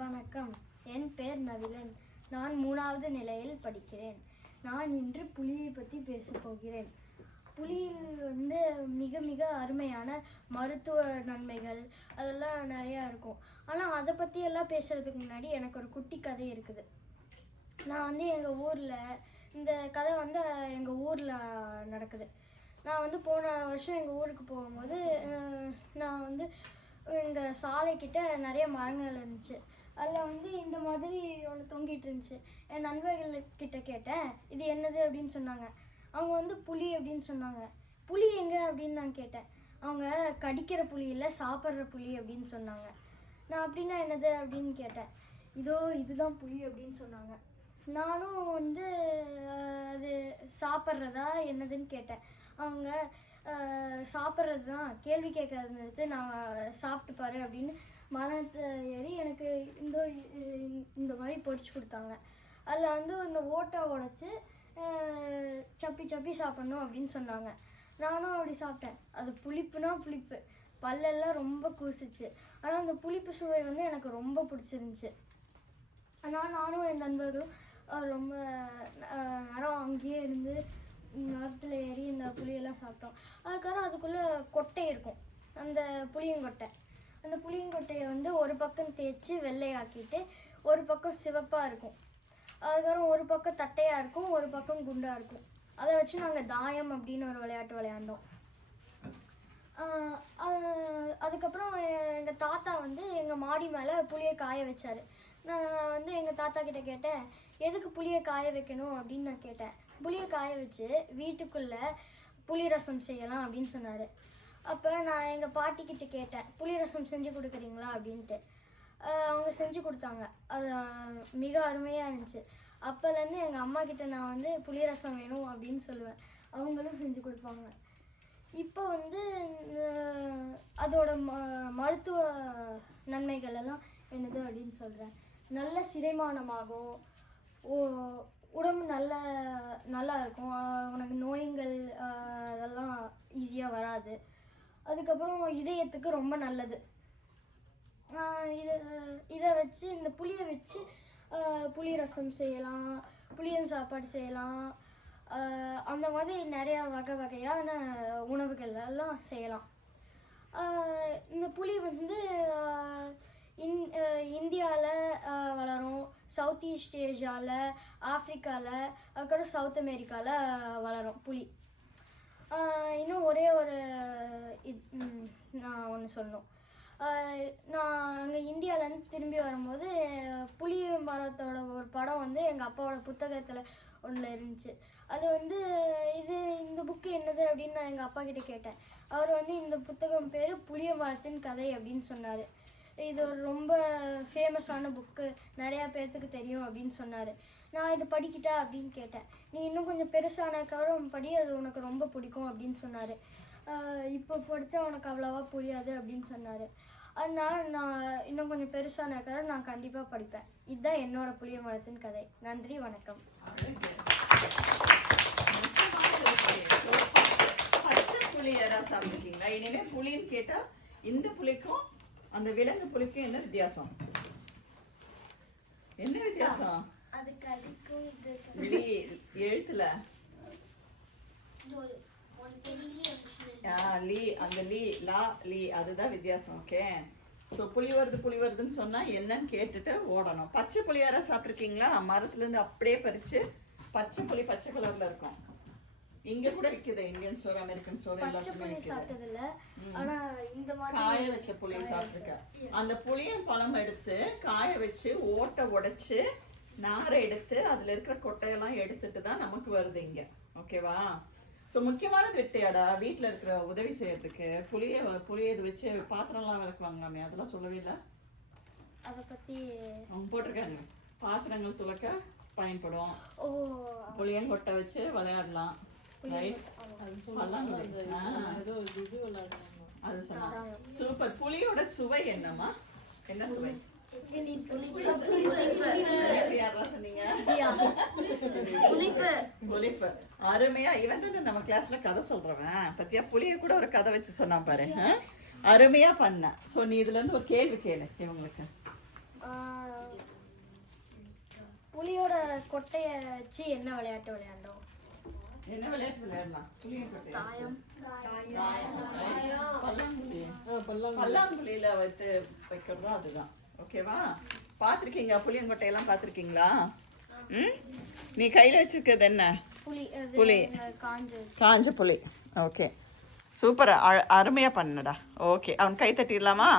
வணக்கம். என் பேர் நவிலன். நான் 3வது நிலையில் படிக்கிறேன். நான் இன்று புலியை பற்றி பேசப் போகிறேன். புலியில் மிக மிக அருமையான மருத்துவ நன்மைகள் அதெல்லாம் நிறையா இருக்கும். ஆனால் அதை பற்றி எல்லாம் பேசுகிறதுக்கு முன்னாடி எனக்கு ஒரு குட்டி கதை இருக்குது. நான் எங்கள் ஊரில் இந்த கதை எங்கள் ஊரில் நடக்குது. நான் போன வருஷம் எங்கள் ஊருக்கு போகும்போது நான் எங்கள் சாலைக்கிட்ட நிறைய மரங்கள் இருந்துச்சு. அதில் இந்த மாதிரி ஒன்று தொங்கிட்டு இருந்துச்சு. என் நண்பர்கள்கிட்ட கேட்டேன், இது என்னது அப்படின்னு சொன்னாங்க. அவங்க புலி அப்படின்னு சொன்னாங்க. புலி எங்கே அப்படின்னு நான் கேட்டேன். அவங்க கடிக்கிற புலி இல்லை, சாப்பிட்ற புலி அப்படின்னு சொன்னாங்க. நான் அப்படின்னா என்னது அப்படின்னு கேட்டேன். இதுதான் புலி அப்படின்னு சொன்னாங்க. நானும் அது சாப்பிட்றதா என்னதுன்னு கேட்டேன். அவங்க சாப்பிட்றது தான், கேள்வி கேட்கறது நான் சாப்பிட்டு பாரு அப்படின்னு மரத்தை ஏறி எனக்கு இந்த மாதிரி பொரிச்சு கொடுத்தாங்க. அதில் இந்த ஓட்டை உடச்சி சப்பி சப்பி சாப்பிட்ணும் அப்படின்னு சொன்னாங்க. நானும் அப்படி சாப்பிட்டேன். அது புளிப்புனா புளிப்பு, பல்லெல்லாம் ரொம்ப கூசிச்சு. ஆனால் அந்த புளிப்பு சுவை எனக்கு ரொம்ப பிடிச்சிருந்துச்சு. ஆனால் நானும் என் நண்பர்களும் ரொம்ப நேரம் அங்கேயே இருந்து மரத்தில் ஏறி இந்த புளியெல்லாம் சாப்பிட்டோம். அதுக்கப்புறம் அதுக்குள்ளே கொட்டை இருக்கும், அந்த புளியங்கொட்டை. அந்த புளியங்கொட்டையை ஒரு பக்கம் தேய்ச்சி வெள்ளையாக்கிட்டு ஒரு பக்கம் சிவப்பாக இருக்கும். அதுக்கப்புறம் ஒரு பக்கம் தட்டையாக இருக்கும், ஒரு பக்கம் குண்டாக இருக்கும். அதை வச்சு நாங்கள் தாயம் அப்படின்னு ஒரு விளையாட்டு விளையாண்டோம். அதுக்கப்புறம் எங்கள் தாத்தா எங்கள் மாடி மேலே புளியை காய வச்சார். நான் எங்கள் தாத்தா கிட்ட கேட்டேன், எதுக்கு புளியை காய வைக்கணும் அப்படின்னு நான் கேட்டேன். புளியை காய வச்சு வீட்டுக்குள்ளே புளி ரசம் செய்யலாம் அப்படின்னு சொன்னார். அப்போ நான் எங்கள் பாட்டிக்கிட்ட கேட்டேன், புளி ரசம் செஞ்சு கொடுக்குறீங்களா அப்படின்ட்டு. அவங்க செஞ்சு கொடுத்தாங்க. அது மிக அருமையாக இருந்துச்சு. அப்போலேருந்து எங்கள் அம்மா கிட்ட நான் புளி ரசம் வேணும் அப்படின்னு சொல்லுவேன். அவங்களும் செஞ்சு கொடுப்பாங்க. இப்போ அதோட மருத்துவ நன்மைகள் எல்லாம் என்னது அப்படின்னு சொல்கிறேன். நல்ல சிரைமானமாகும், உடம்பு நல்லா இருக்கும், உனக்கு நோய்கள் அதெல்லாம் ஈஸியாக வராது. அதுக்கப்புறம் இதயத்துக்கு ரொம்ப நல்லது. இதை வச்சு இந்த புளியை வச்சு புளி ரசம் செய்யலாம், புளியன் சாப்பாடு செய்யலாம், அந்த மாதிரி நிறையா வகையான உணவுகள் எல்லாம் செய்யலாம். இந்த புளி இந்தியாவில் வளரும், சவுத் ஈஸ்ட் ஏஷியாவில், ஆஃப்ரிக்காவில், அதுக்கப்புறம் சவுத் அமெரிக்காவில் வளரும் புளி. இன்னும் ஒரே ஒரு நான் ஒன்று சொல்லணும். நான் அங்கே இந்தியாவிலேருந்து திரும்பி வரும்போது புளி மரத்தோட ஒரு படம் எங்கள் அப்பாவோட புத்தகத்தில் ஒன்றில் இருந்துச்சு. அது இந்த புக்கு என்னது அப்படின்னு நான் எங்கள் அப்பா கிட்ட கேட்டேன். அவர் இந்த புத்தகம் பேர் புளிய மரத்தின் கதை அப்படின்னு சொன்னார். இது ஒரு ரொம்ப ஃபேமஸான புக்கு, நிறையா பேர்த்துக்கு தெரியும் அப்படின்னு சொன்னார். நான் இது படிக்கிட்டா அப்படின்னு கேட்டேன். நீ இன்னும் கொஞ்சம் பெருசானக்கப்புறம் படி, அது உனக்கு ரொம்ப பிடிக்கும் அப்படின்னு சொன்னார். இப்போ படித்தா உனக்கு அவ்வளோவா புரியாது அப்படின்னு சொன்னார். அதனால நான் இன்னும் கொஞ்சம் பெருசானக்கப்புறம் நான் கண்டிப்பாக படிப்பேன். இதுதான் என்னோட புளிய மரத்தின் கதை. நன்றி, வணக்கம். பச்சை புளி யாராவது சாப்பிட்டுருக்கீங்களா? இனிமே புளின்னு கேட்டால் இந்த புளிக்கும் அந்த விலங்கு புளிக்கும் என்ன வித்தியாசம்? என்ன வித்தியாசம்? அது கடிக்கும். எழுத்துல லீ, அந்த லீ லா லீ, அதுதான் வித்தியாசம். ஓகே. ஸோ புளி வருதுன்னு சொன்னால் என்னன்னு கேட்டுட்டு ஓடணும். பச்சை புளி யாராவது சாப்பிட்ருக்கீங்களா? மரத்துலேருந்து அப்படியே பறித்து பச்சை புளி பச்சை கலரில் இருக்கும். இங்க கூட விக்குது, இந்தியன் ஸ்டோர், அமெரிக்கன் ஸ்டோர் எல்லாத்துலயும் விக்குது. காய வச்ச புளியை சாப்பிட்டுருக்க. அந்த புளியன் பழம் எடுத்து காய வச்சு ஓட்டை உடைச்சு நாரை எடுத்து அதுல இருக்கிற கொட்டையெல்லாம் எடுத்துட்டு தான் நமக்கு வருது இங்க. ஓகேவா? ஸோ முக்கியமான திட்டையாடா வீட்டில் இருக்கிற உதவி செய்யறதுக்கு புளியை இது வச்சு பாத்திரம்லாம் விளக்குவாங்களாமே, அதெல்லாம் சொல்லவே இல்லை. அதை பற்றி அவங்க போட்டிருக்காங்க. பாத்திரங்கள் துளக்க பயன்படும், புளியங்கொட்டை வச்சு விளையாடலாம். சூப்பர். புளியோட சுவை என்னமா? என்ன சுவை? புளிப்பு. அருமையா. இவன் தானே நம்ம கிளாஸ்ல கதை சொல்றவன். பத்தியா, புளிய கூட ஒரு கதை வச்சு சொன்னா பாரு. அருமையா பண்ண. சோ நீ இதுல இருந்து ஒரு கேள்வி கேளு இவங்களுக்கு. புலியோட கொட்டையை வச்சு என்ன விளையாட்டு விளையாண்டோம்? என்ன விளையாட்டு விளையாடலாம்? தாயம். பல்லாங்குழி. பல்லாங்குழியில வைத்து வைக்கிறதோ அதுதான். ஓகேவா? பார்த்துருக்கீங்க புளியங்கொட்டையெல்லாம் பார்த்துருக்கீங்களா? ம், நீ கையில் வச்சிருக்கிறது என்ன? புளி. காஞ்ச புளி. ஓகே, சூப்பர், அருமையாக பண்ணுடா. ஓகே, அவன் கை தட்டிடலாமா?